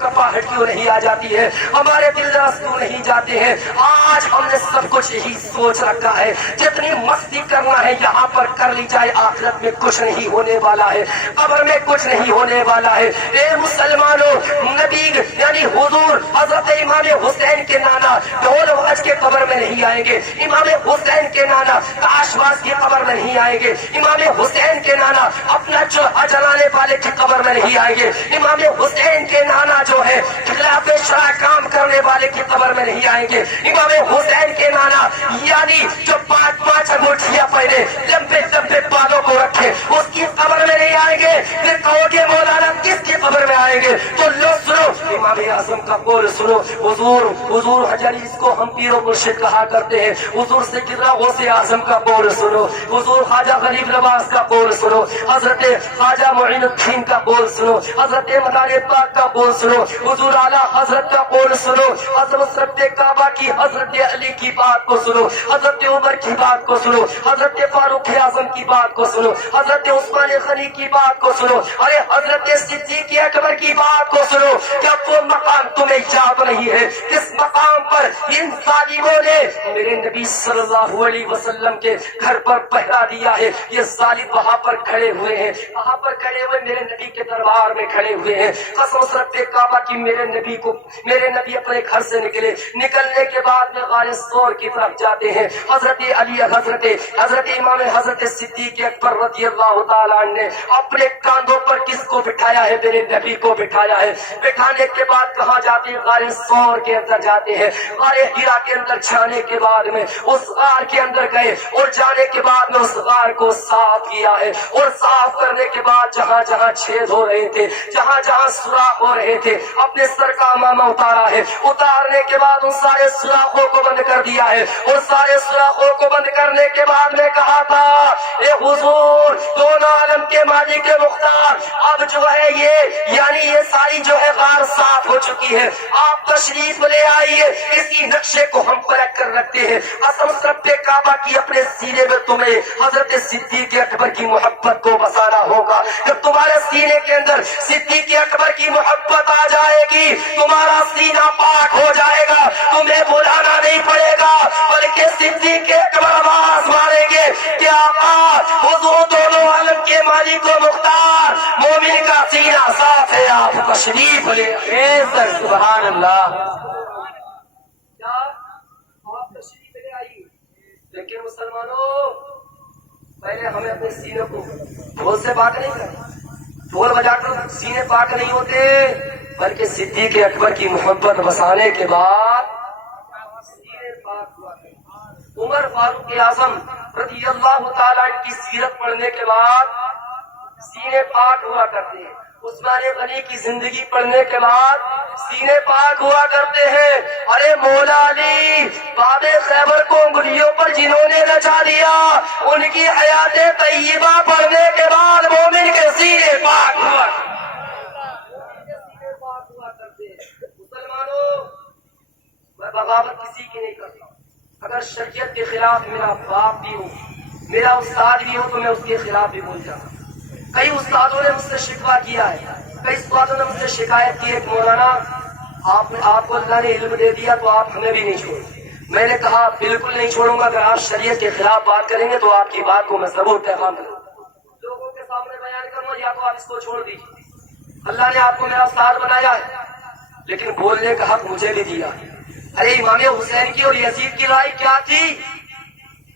कपाहट क्यों नहीं आ जाती है, हमारे दिल दरस क्यों नहीं जाते हैं। आज हमने सब कुछ यही सोच रखा है, जितनी मस्ती करना है यहाँ पर कर ली जाए, आखिरत में कुछ नहीं होने वाला है, कब्र में कुछ नहीं होने वाला है। ए मुसलमानों, नबी यानी हुजूर हजरत इमाम हुसैन के नाना ढोल वज के कब्र में नहीं आएंगे, इमाम हुसैन के नाना काशवास की कब्र में नहीं आएंगे, इमाम हुसैन के नाना अपना चूल्हा जलाने वाले की कब्र में नहीं आएंगे, इमाम हुसैन के नाना जो है खिलाफ शरअ काम करने वाले की कब्र में नहीं आएंगे, इमाम हुसैन के नाना यानी जो 5-5 अंगूठियां पहने लंबे लंबे बालों को रखे उसकी कब्र में नहीं आएंगे। फिर कहोगे मौलाना किसकी कब्र में आएंगे, तो लो सुनो इमाम आजम का कौल सुनो। हुजूर हुजूर हजारी इसको हम पीरो मुर्शिद कहा करते हैं, हुजूर से किबला गौसे आजम का कौल सुनो, हुजूर ख्वाजा गरीब नवाज का कौल सुनो, हजरत ख्वाजा मुइनुद्दीन का कौल सुनो, हजरत मदार पाक का कौल सुनो, हुजूर आला हजरत का कौल सुनो, हजरत काबा की हजरत अली की बात को सुनो, हजरत उमर की बात को सुनो, हजरत फारूक आजम की बात को सुनो, हजरत उस्मान गनी की बात को सुनो, अरे हजरत सिद्दीक अकबर की बात को सुनो। क्या वो मकाम तुम्हें याद नहीं है, किस मकाम पर इन जालिमों ने मेरे नबी सल्लल्लाहु अलैहि वसल्लम के घर पर पहरा दिया है। ये जालिम वहां पर खड़े हुए हैं, वहां पर खड़े हुए मेरे नबी के दरबार में खड़े हुए हैं। कसम रब्बे काबा की मेरे नबी अपने घर से निकलने के बाद में गारे सौर की तरफ जाते हैं। हजरत अली हजरत इमाम हजरत सिद्दीक अकबर रज़ियल्लाहु ताला अन्हु ने अपने कांधों पर किसको बिठाया है, मेरे नबी को बिठाया है। बिठाने के बाद कहाँ जाते हैं, गारे सौर के अंदर जाते हैं। गारे हीरा के अंदर जाने के बाद में उस गार के अंदर गए और जाने के बाद में उस गार को साफ किया है, और साफ करने के बाद जहाँ जहाँ छेद हो रहे थे, जहाँ जहाँ सुराख हो रहे थे, अपने सर का मामा उतारा है। उतारने के बाद उन सारे सुराखों को बंद कर दिया है, और सारे सुराखों को बंद करने के बाद में कहा था, ए हुजूर दोनों आलम के मालिक के मुख्तार, अब जो है ये यानी ये सारी जो है गार साफ हो चुकी है, आप तशरीफ ले आइए, इसी नक्शे को हम परख कर रखते हैं। असम रब्बे काबा की अपने सीने में तुम्हें हजरत सिद्दीक अकबर की मोहब्बत को बसाना होगा। जब तुम्हारे सीने के अंदर सिद्दीक अकबर की मोहब्बत आ जाएगी, तुम्हारा सीना पाक हो जाएगा, तुम्हें बुलाना नहीं पड़ेगा, बल्कि सिद्दीक अकबर आवाज मारेंगे कि आका हुजूर दोनों आलम के मालिक व मुख्तार, मोमिन का सीना साफ है, आप तशरीफ ले। सुभान अल्लाह, आप तशरीफ ले आइए। लेकिन मुसलमानों, पहले हमें अपने सीने को ढोल से पाक नहीं करना, ढोल बजाकर सीने पाक नहीं होते, बल्कि सिद्दीक अकबर की मोहब्बत बसाने के बाद सीने पाक हुआ। उमर फारूक आजम रज़ियल्लाहु ताला की सीरत पढ़ने के बाद सीने पाक हुआ करते हैं। उस्मान गनी की जिंदगी पढ़ने के बाद सीने पाक हुआ करते हैं। अरे मौला अली बाबे खैबर को उंगलियों पर जिन्होंने नचा दिया, उनकी हयात तय्यबा पढ़ने के बाद मोमिन के सीने पाक हुआ करते हैं। मुसलमानों, मैं बगावत किसी की नहीं करता, अगर शरीयत के खिलाफ मेरा बाप भी हो, मेरा उस्ताद भी हो, तो मैं उसके खिलाफ भी बोल जाता। कई उस्तादों ने मुझसे शिकवा किया है, कई उस्तादों ने मुझसे शिकायत की है, मौलाना आपको अल्लाह ने इल्म दे दिया तो आप हमें भी नहीं छोड़ो। मैंने कहा बिल्कुल नहीं छोड़ूंगा, अगर आप शरीयत के खिलाफ बात करेंगे तो आपकी बात को मैं जरूर पैगाम करूंगा, लोगों के सामने बयान करूंगा, या तो आप इसको छोड़ दीजिए। अल्लाह ने आपको मेरा उस्ताद बनाया है, लेकिन बोलने का हक मुझे भी दिया है। अरे इमाम हुसैन की और यजीद की राय क्या थी?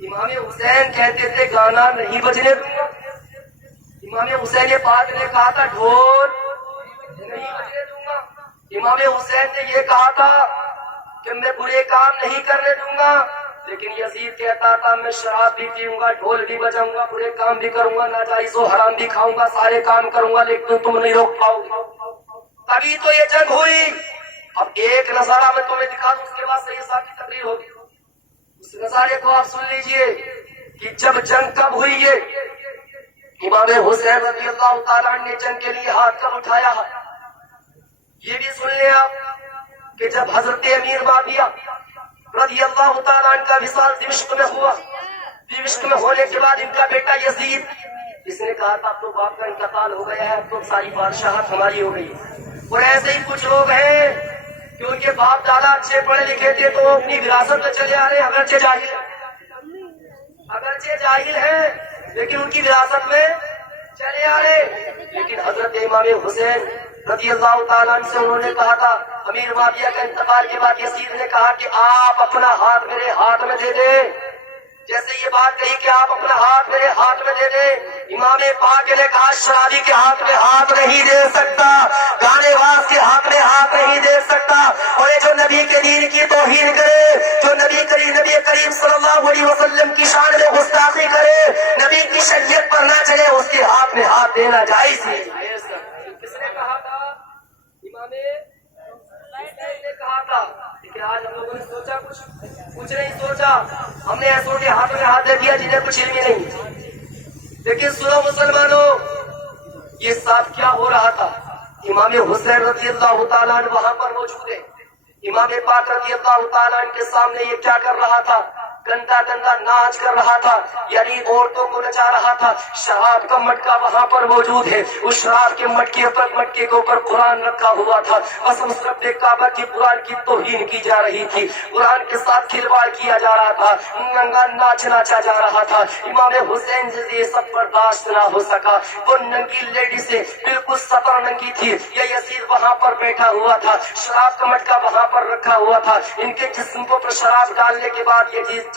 इमाम हुसैन कहते थे गाना नहीं बजने दूंगा, इमाम हुसैन पाक ने कहा था ढोल नहीं बजने दूंगा, इमाम हुसैन ने ये कहा था कि मैं बुरे काम नहीं करने दूंगा, लेकिन यजीद कहता था मैं शराब भी पीऊंगा, ढोल भी बजाऊंगा, बुरे काम भी करूंगा, नाजायज व हराम भी खाऊंगा, सारे काम करूंगा, लेकिन तुम नहीं रोक पाओगे। तभी तो ये जंग हुई। अब एक नजारा मैं तुम्हें दिखा दूं, उसके बाद सही साथी तकरीर होगी, उस नजारे को आप सुन लीजिए कि जब जंग कब हुई है। इमाम हुसैन रज़ियल्लाहु ताला अन्हु ने जंग के लिए हाथ कब उठाया है, ये भी सुन ले आप कि जब हजरत अमीर माविया रज़ियल्लाहु ताला अन्हु का विसाल दिमिश्क में हुआ, दिमिश्क में होने के बाद इनका बेटा यजीद, इसने कहा था अब तो बाप का इंतकाल हो गया है, अब तो सारी बादशाहत हमारी हो गई। اور ایسے ہی کچھ لوگ ہیں کہ ان کے باپ دادا اچھے پڑھے لکھے تھے تو وہ اپنی وراثت میں چلے آ رہے ہیں، اگرچہ جاہل ہیں لیکن ان کی وراثت میں چلے آ رہے. لیکن حضرت امام حسین رضی اللہ تعالیٰ عنہ سے انہوں نے کہا تھا، امیر معاویہ کا انتقال کے بعد یزید نے کہا کہ آپ اپنا ہاتھ میرے ہاتھ میں دے دیں. جیسے یہ بات کہی کہ آپ اپنا ہاتھ میرے ہاتھ میں دے دیں، امام پاک نے کہا شرابی کے ہاتھ میں ہاتھ نہیں دے سکتا، گانے باز کے ہاتھ میں ہاتھ نہیں دے سکتا، اور یہ جو نبی کے دین کی توہین کرے، جو نبی کریم صلی اللہ علیہ وسلم کی شان میں گستاخی کرے، نبی کی شریعت پر نہ چلے، اس کے ہاتھ میں ہاتھ دینا جائز ہے. کس نے کہا تھا؟ امام نے کہا تھا. لیکن آج ہم لوگوں نے سوچا کچھ نہیں سوچا. ہم نے ایسوں کے ہاتھ میں ہاتھ دے دیا جنہیں کچھ علم ہی نہیں. لیکن سنو مسلمانوں، یہ ساتھ کیا ہو رہا تھا؟ امام حسین رضی اللہ تعالیٰ عنہ وہاں پر موجود ہے. امام پاک رضی اللہ تعالیٰ عنہ کے سامنے یہ کیا کر رہا تھا؟ گندا ناچ کر رہا تھا، یعنی عورتوں کو نچا رہا تھا. شراب کا مٹکا وہاں پر موجود ہے، اس شراب کے مٹکے کے اوپر قرآن رکھا ہوا تھا. بس اس رب کعبہ کی قرآن کی توہین کی جا رہی تھی، قرآن کے ساتھ کھلواڑ کیا جا رہا تھا، ننگا ناچ ناچا جا رہا تھا. امام حسین سے یہ سب برداشت نہ ہو سکا. وہ ننگی لیڈی سے بالکل سطر ننگی تھی، یہ یزید وہاں پر بیٹھا ہوا تھا، شراب کا مٹکا وہاں پر رکھا ہوا تھا. ان کے جسم کو پر شراب ڈالنے کے بعد یزید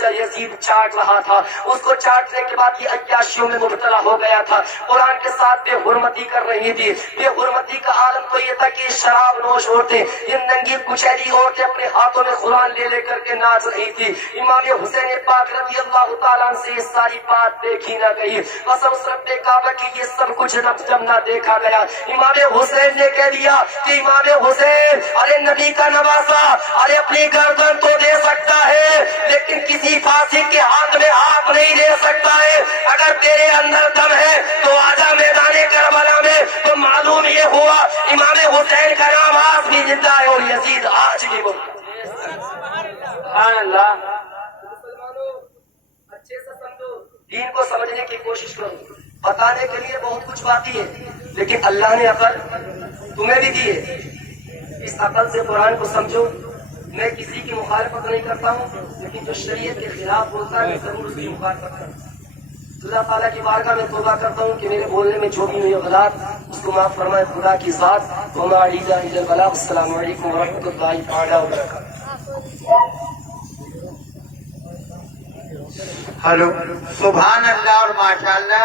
چاٹ رہا تھا. اس کو چاٹنے کے بعد یہ عیاشیوں میں مبتلا ہو گیا تھا، قرآن کے ساتھ بے حرمتی کر رہی تھی. بے حرمتی کا عالم تو یہ تھا کہ شراب نوش عورتیں، یہ ننگی کچیلی عورتیں اپنے ہاتھوں میں قرآن لے کر کے ناچ رہی تھی. امام حسین پاک رضی اللہ تعالیٰ عنہ سے یہ ساری بات دیکھی نہ گئی. بس اس رب کعبہ کی یہ سب کچھ جب نہ دیکھا گیا، امام حسین نے کہہ دیا کہ امام حسین، ارے نبی کا نواسا، ارے اپنی گردن تو دے سکتا ہے لیکن کسی فاسق کے ہاتھ میں ہاتھ نہیں دے سکتا ہے. اگر تیرے اندر دم ہے تو آجا میدان کربلا میں. تو معلوم یہ ہوا امام حسین کا نام آج بھی زندہ ہے اور یزید آج بھی مردہ. سبحان اللہ. مسلمانوں اچھے سے سمجھو، دین کو سمجھنے کی کوشش کرو. بتانے کے لیے بہت کچھ باتی ہے لیکن اللہ نے عقل تمہیں بھی دی ہے. اس عقل سے قرآن کو سمجھو. میں کسی کی مخالفت نہیں کرتا ہوں لیکن جو شریعت کے خلاف بولتا ہے میں ضرور اس کی مخالفت کرتا ہوں. اللہ تعالیٰ کی بارگاہ میں توبہ کرتا ہوں کہ میرے بولنے میں جو بھی ہوئی غلط اس کو معاف فرمائے خدا کی ذات. وما علینا الا البلاغ. السلام علیکم ورحمۃ اللہ تعالیٰ وبرکاتہ. ہلو، سبحان اللہ اور ماشاء اللہ.